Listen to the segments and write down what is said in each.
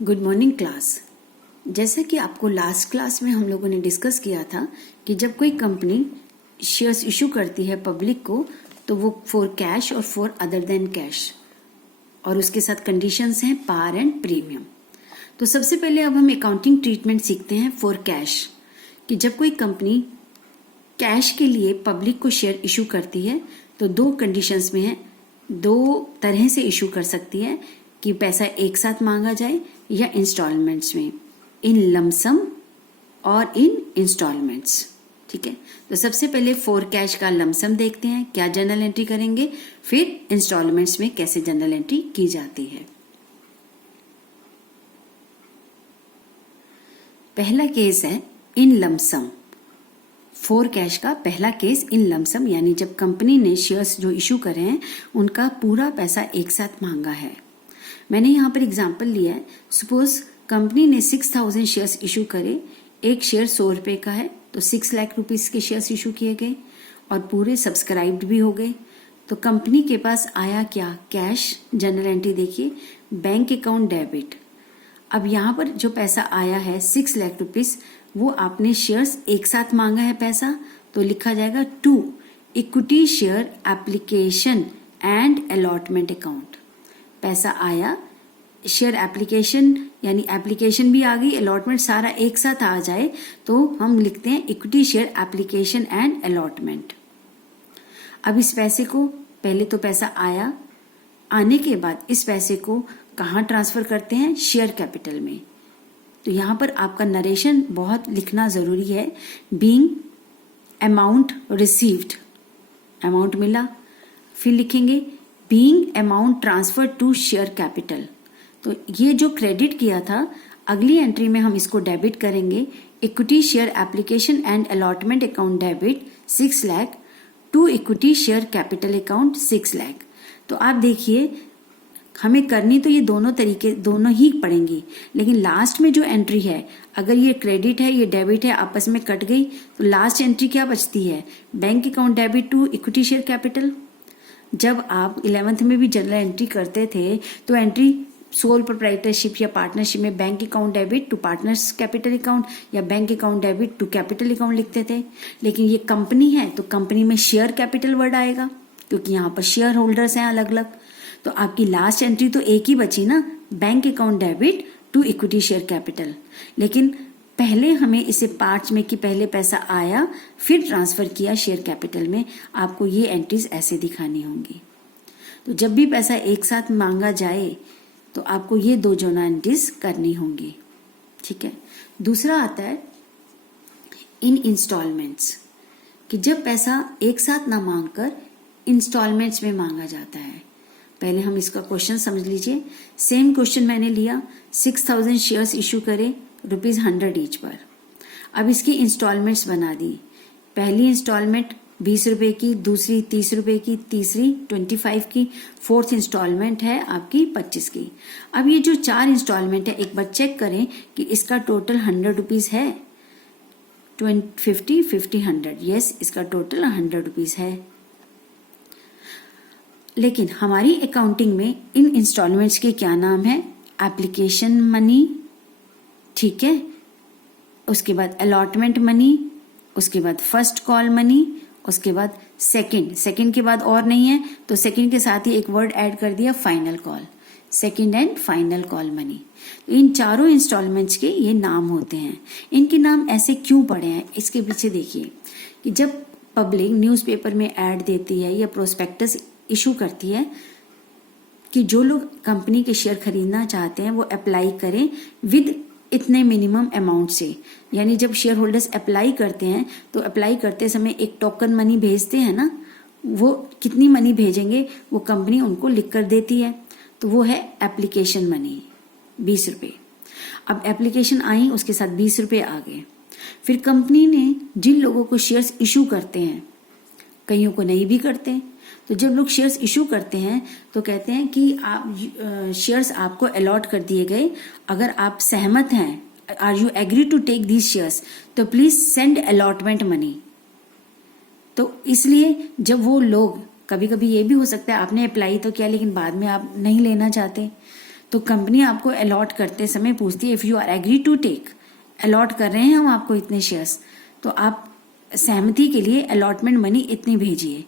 Good morning class. जैसा कि आपको लास्ट क्लास में हम लोगों ने डिस्कस किया था कि जब कोई कंपनी शेयर्स इशू करती है पब्लिक को तो वो फॉर कैश और फॉर अदर देन कैश, और उसके साथ कंडीशंस हैं पार एंड प्रीमियम। तो सबसे पहले अब हम अकाउंटिंग ट्रीटमेंट सीखते हैं फॉर कैश, कि जब कोई कंपनी कैश के लिए पब्लिक को शेयर इशू करती है तो दो कंडीशंस में है, दो तरह से इशू कर सकती है कि पैसा एक साथ मांगा जाए या इंस्टॉलमेंट्स में, इन लमसम और इन इंस्टॉलमेंट्स। ठीक है, तो सबसे पहले फॉर कैश का लमसम देखते हैं, क्या जर्नल एंट्री करेंगे, फिर इंस्टॉलमेंट्स में कैसे जर्नल एंट्री की जाती है। पहला केस है इन लमसम। फॉर कैश का पहला केस इन लमसम, यानी जब कंपनी ने शेयर्स जो इशू करे हैं उनका पूरा पैसा एक साथ मांगा है। मैंने यहाँ पर एग्जांपल लिया है, सपोज कंपनी ने 6000 शेयर्स इशू करे, एक शेयर 100 रुपए का है तो 6 लाख रुपीस के शेयर्स इशू किए गए और पूरे सब्सक्राइब्ड भी हो गए। तो कंपनी के पास आया क्या, कैश। जर्नल एंट्री देखिए, बैंक अकाउंट डेबिट। अब यहाँ पर जो पैसा आया है 6 लाख रुपीस, वो आपने शेयर्स एक साथ मांगा है पैसा, तो लिखा जाएगा to equity share application and allotment account. पैसा आया, शेयर एप्लीकेशन यानी एप्लीकेशन भी आ गई, अलॉटमेंट सारा एक साथ आ जाए तो हम लिखते हैं equity share application and allotment. अब इस पैसे को, पहले तो पैसा आया, आने के बाद इस पैसे को कहाँ ट्रांसफर करते हैं, शेयर कैपिटल में। तो यहां पर आपका नरेशन बहुत लिखना जरूरी है। बीइंग अमाउंट रिसीव्ड, अमाउंट मिला, फिर लिखेंगे being amount transfer to share capital. तो ये जो क्रेडिट किया था, अगली एंट्री में हम इसको डेबिट करेंगे। Equity share application and allotment account debit 6 lakh to equity share capital account 6 lakh. तो आप देखिए, हमें करनी तो ये दोनों तरीके, दोनों ही पड़ेंगी, लेकिन लास्ट में जो एंट्री है, अगर ये क्रेडिट है ये डेबिट है, आपस में कट गई तो लास्ट एंट्री क्या बचती है, bank account debit to equity share capital. जब आप 11th में भी जर्नल एंट्री करते थे तो एंट्री सोल प्रोप्राइटरशिप या पार्टनरशिप में bank account debit to partners capital account या bank account debit to capital account लिखते थे। लेकिन ये कंपनी है तो कंपनी में शेयर कैपिटल वर्ड आएगा, क्योंकि यहाँ पर शेयर होल्डर्स हैं अलग अलग। तो आपकी लास्ट एंट्री तो एक ही बची ना, bank account debit to equity share capital. लेकिन पहले हमें इसे पार्ट्स में कि पहले पैसा आया फिर ट्रांसफर किया शेयर कैपिटल में, आपको ये एंट्रीज ऐसे दिखानी होंगी। तो जब भी पैसा एक साथ मांगा जाए तो आपको ये दो जर्नल एंट्रीज करनी होंगी। ठीक है, दूसरा आता है इन इंस्टॉलमेंट्स, कि जब पैसा एक साथ ना मांगकर इंस्टॉलमेंट्स में मांगा जाता है। पहले हम इसका क्वेश्चन समझ लीजिए। सेम क्वेश्चन मैंने लिया, 6000 शेयर्स इशू करे ₹100 ईच पर। अब इसकी इंस्टॉलमेंट्स बना दी, पहली इंस्टॉलमेंट 20 रुपए की, दूसरी 30 रुपए की, तीसरी 25 की, फोर्थ इंस्टॉलमेंट है आपकी 25 की। अब ये जो 4 इंस्टॉलमेंट है, एक बार चेक करें कि इसका टोटल 100 रुपीज है। 50, 50, 100, यस, इसका टोटल 100 रुपीज है। लेकिन हमारी अकाउंटिंग में इन इंस्टॉलमेंट्स के क्या नाम है, एप्लीकेशन मनी, ठीक है, उसके बाद अलॉटमेंट मनी, उसके बाद फर्स्ट कॉल मनी, उसके बाद सेकंड के बाद और नहीं है तो सेकंड के साथ ही एक वर्ड ऐड कर दिया, final call, second and final call money. तो इन चारों इंस्टॉलमेंट्स के ये नाम होते हैं। इनके नाम ऐसे क्यों पड़े हैं, इसके पीछे देखिए कि जब पब्लिक न्यूज़पेपर में ऐड देती है या प्रोस्पेक्टस इशू करती है कि जो लोग कंपनी के शेयर खरीदना चाहते हैं वो अप्लाई करें विद इतने मिनिमम अमाउंट से। यानी जब शेयर होल्डर्स अप्लाई करते हैं तो अप्लाई करते समय एक टोकन मनी भेजते हैं ना, वो कितनी मनी भेजेंगे वो कंपनी उनको लिख कर देती है, तो वो है एप्लीकेशन मनी, 20 रुपए। अब एप्लीकेशन आई, उसके साथ 20 रुपए आ गए। फिर कंपनी ने जिन लोगों को शेयर्स इशू करते हैं, कईयों को नहीं भी करते, तो जब लोग शेयर्स इशू करते हैं तो कहते हैं कि आप शेयर्स आपको अलॉट कर दिए गए, अगर आप सहमत हैं, are you agree to take these shares, तो प्लीज सेंड अलॉटमेंट मनी। तो इसलिए जब वो लोग, कभी कभी ये भी हो सकता है आपने अप्लाई तो किया लेकिन बाद में आप नहीं लेना चाहते, तो कंपनी आपको अलॉट करते समय पूछती है if you are agree to take, allot कर रहे हैं हम आपको इतने शेयर्स, तो आप सहमति के लिए अलॉटमेंट मनी इतनी भेजिए।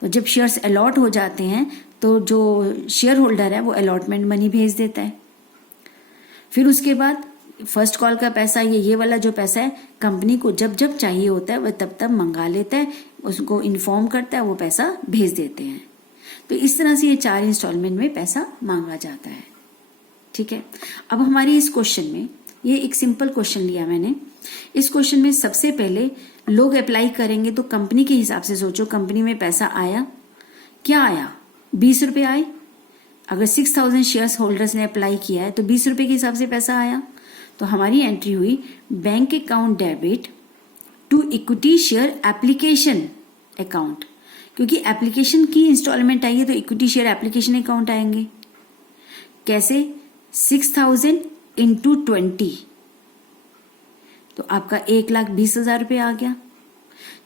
तो जब शेयर्स अलॉट हो जाते हैं तो जो शेयर होल्डर है वो अलॉटमेंट मनी भेज देता है। फिर उसके बाद फर्स्ट कॉल का पैसा, ये वाला जो पैसा है कंपनी को जब जब चाहिए होता है वह तब तब मंगा लेता है, उसको इन्फॉर्म करता है, वो पैसा भेज देते हैं। तो इस तरह से ये 4 इंस्टॉलमेंट में पैसा मांगा जाता है। ठीक है, अब हमारी इस क्वेश्चन में, ये एक सिंपल क्वेश्चन लिया मैंने, इस क्वेश्चन में सबसे पहले लोग अप्लाई करेंगे तो कंपनी के हिसाब से सोचो, कंपनी में पैसा आया, क्या आया, 20 रुपए आए। अगर 6000 शेयर्स होल्डर्स ने अप्लाई किया है तो 20 रुपए के हिसाब से पैसा आया। तो हमारी एंट्री हुई bank account debit to equity share application account, क्योंकि एप्लीकेशन की इंस्टॉलमेंट आई है तो इक्विटी शेयर एप्लीकेशन अकाउंट आएंगे। कैसे, 6000 इंटू 20, तो आपका 1,20,000 रुपये आ गया।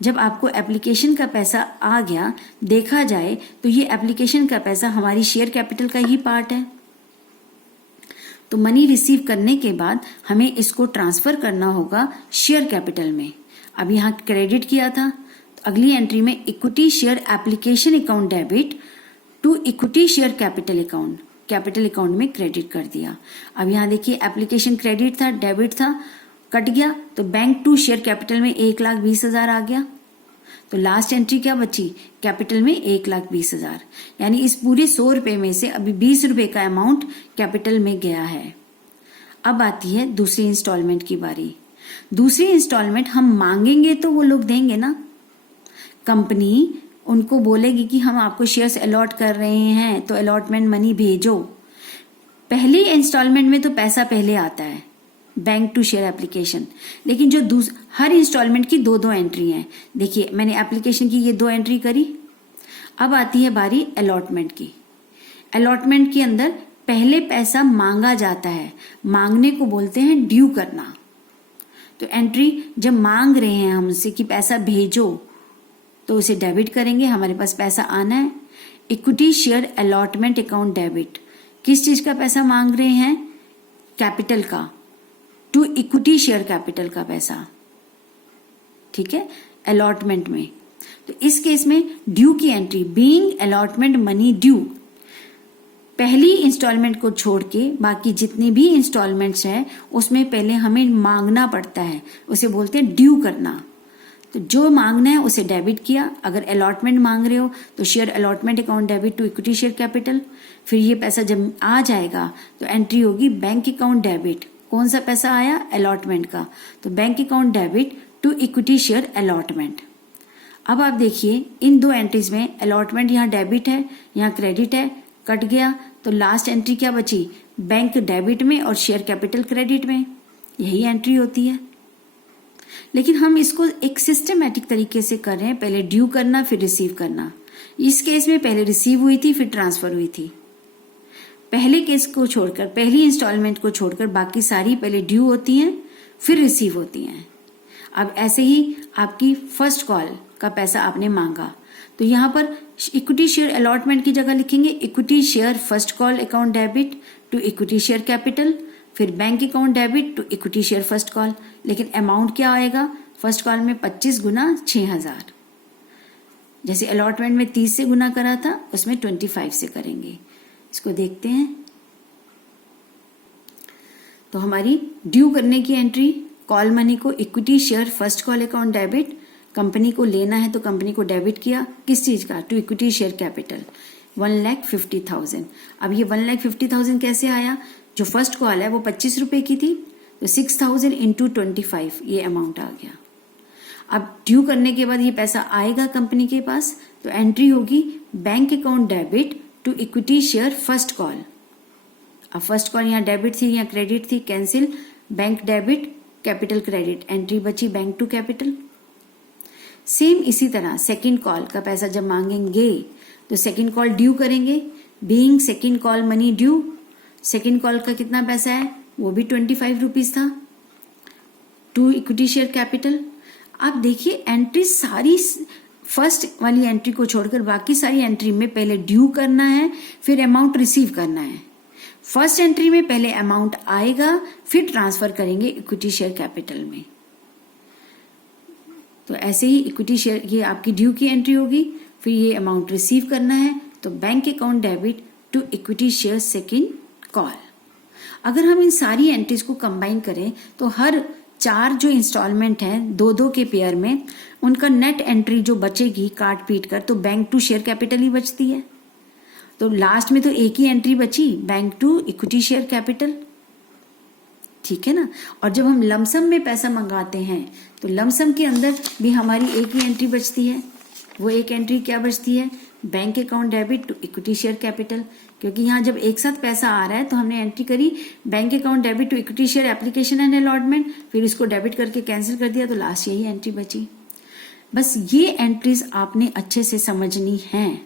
जब आपको एप्लीकेशन का पैसा आ गया, देखा जाए तो ये एप्लीकेशन का पैसा हमारी शेयर कैपिटल का ही पार्ट है। तो मनी रिसीव करने के बाद हमें इसको ट्रांसफर करना होगा शेयर कैपिटल में। अब यहाँ क्रेडिट किया था, तो अगली एंट्री में equity share application account debit to equity share capital account, capital account में क्रेडिट कर दिया। अब यहाँ देखिए एप्लीकेशन क्रेडिट था, डेबिट था, कट गया, तो बैंक टू शेयर कैपिटल में 1,20,000 आ गया। तो लास्ट एंट्री क्या बची, कैपिटल में 1,20,000, यानी इस पूरे 100 रुपए में से अभी 20 रुपए का अमाउंट कैपिटल में गया है। अब आती है दूसरी इंस्टॉलमेंट की बारी। दूसरी इंस्टॉलमेंट हम मांगेंगे तो वो लोग देंगे ना, कंपनी उनको बोलेगी कि हम आपको शेयर्स अलॉट कर रहे हैं तो अलॉटमेंट मनी भेजो। पहली इंस्टॉलमेंट में तो पैसा पहले आता है, बैंक टू शेयर एप्लीकेशन, लेकिन जो हर इंस्टॉलमेंट की 2-2 एंट्री हैं। देखिए मैंने एप्लीकेशन की ये 2 एंट्री करी। अब आती है बारी अलॉटमेंट की। अलॉटमेंट के अंदर पहले पैसा मांगा जाता है, मांगने को बोलते हैं ड्यू करना। तो एंट्री जब मांग रहे हैं हमसे कि पैसा भेजो, तो उसे डेबिट करेंगे, हमारे पास पैसा आना है। Equity share allotment account debit, किस चीज का पैसा मांग रहे हैं, कैपिटल का, टू इक्विटी शेयर कैपिटल का पैसा। ठीक है, अलॉटमेंट में। तो इस केस में ड्यू की entry, being allotment money due, पहली इंस्टॉलमेंट को छोड़ के बाकी जितनी भी इंस्टॉलमेंट्स हैं उसमें पहले हमें मांगना पड़ता है, उसे बोलते हैं ड्यू करना। तो जो मांगना है उसे डेबिट किया। अगर अलॉटमेंट मांग रहे हो तो share allotment account debit to equity share capital. फिर ये पैसा जब आ जाएगा तो एंट्री होगी बैंक अकाउंट डेबिट। कौन सा पैसा आया, अलॉटमेंट का, तो bank account debit to equity share allotment. अब आप देखिए इन 2 एंट्रीज में अलॉटमेंट यहाँ डेबिट है, यहाँ क्रेडिट है, कट गया, तो लास्ट एंट्री क्या बची, बैंक डेबिट में और शेयर कैपिटल क्रेडिट में। यही एंट्री होती है। लेकिन हम इसको एक सिस्टमैटिक तरीके से कर रहे हैं, पहले ड्यू करना फिर रिसीव करना। इस केस में पहले रिसीव हुई थी फिर ट्रांसफर हुई थी। पहले केस को छोड़कर, पहली इंस्टॉलमेंट को छोड़कर बाकी सारी पहले ड्यू होती हैं फिर रिसीव होती हैं। अब ऐसे ही आपकी फर्स्ट कॉल का पैसा आपने मांगा, तो यहाँ पर इक्विटी शेयर अलॉटमेंट की जगह लिखेंगे equity share first call account debit to equity share capital, फिर bank account debit to equity share first call. लेकिन अमाउंट क्या आएगा, फर्स्ट कॉल में 25 गुना 6000, जैसे अलॉटमेंट में 30 से गुना करा था उसमें 25 से करेंगे। इसको देखते हैं। तो हमारी ड्यू करने की एंट्री, कॉल मनी को equity share first call account debit, company को लेना है तो कंपनी को डेबिट किया, किस चीज का, टू इक्विटी शेयर कैपिटल 1,50,000। अब ये 1,50,000 कैसे आया, जो फर्स्ट कॉल है वो 25 रुपए की थी, तो 6000 इंटू 25 ये अमाउंट आ गया। अब ड्यू करने के बाद ये पैसा आएगा कंपनी के पास, तो एंट्री होगी bank account debit to equity share first call. अब फर्स्ट कॉल यहाँ डेबिट थी, यहाँ क्रेडिट थी, cancel, bank debit capital credit, entry बची बैंक टू कैपिटल। सेम इसी तरह सेकंड कॉल का पैसा जब मांगेंगे तो सेकंड कॉल ड्यू करेंगे, being second call money due. Second call का कितना पैसा है, वो भी 25 रुपीज था, टू इक्विटी शेयर कैपिटल। आप देखिए एंट्री सारी फर्स्ट वाली एंट्री को छोड़कर बाकी सारी एंट्री में पहले ड्यू करना है फिर अमाउंट रिसीव करना है। फर्स्ट एंट्री में पहले अमाउंट आएगा, फिर ट्रांसफर करेंगे इक्विटी शेयर कैपिटल में। तो ऐसे ही इक्विटी शेयर, ये आपकी ड्यू की एंट्री होगी, फिर ये अमाउंट रिसीव करना है तो bank account debit to equity share second call. अगर हम इन सारी एंट्रीज को कंबाइन करें तो हर 4 जो इंस्टॉलमेंट हैं 2-2 के पेयर में, उनका नेट एंट्री जो बचेगी काट पीट कर, तो बैंक टू शेयर कैपिटल ही बचती है। तो लास्ट में तो एक ही एंट्री बची, bank to equity share capital, ठीक है ना। और जब हम लमसम में पैसा मंगाते हैं तो लमसम के अंदर भी हमारी एक ही एंट्री बचती है। वो एक एंट्री क्या बचती है, bank account debit to equity share capital, क्योंकि यहाँ जब एक साथ पैसा आ रहा है तो हमने एंट्री करी bank account debit to equity share application and allotment, फिर इसको डेबिट करके कैंसिल कर दिया, तो लास्ट यही एंट्री बची। बस ये एंट्रीज आपने अच्छे से समझनी है,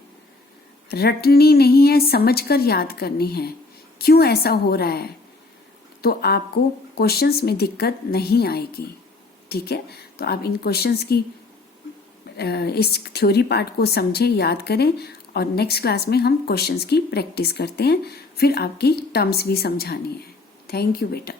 रटनी नहीं है, समझकर याद करनी है क्यों ऐसा हो रहा है, तो आपको क्वेश्चंस में दिक्कत नहीं आएगी, ठीक है। तो आप इन क्वेश्चंस की इस थ्योरी पार्ट को समझें, याद करें, और नेक्स्ट क्लास में हम क्वेश्चंस की प्रैक्टिस करते हैं, फिर आपकी टर्म्स भी समझानी है। थैंक यू बेटा।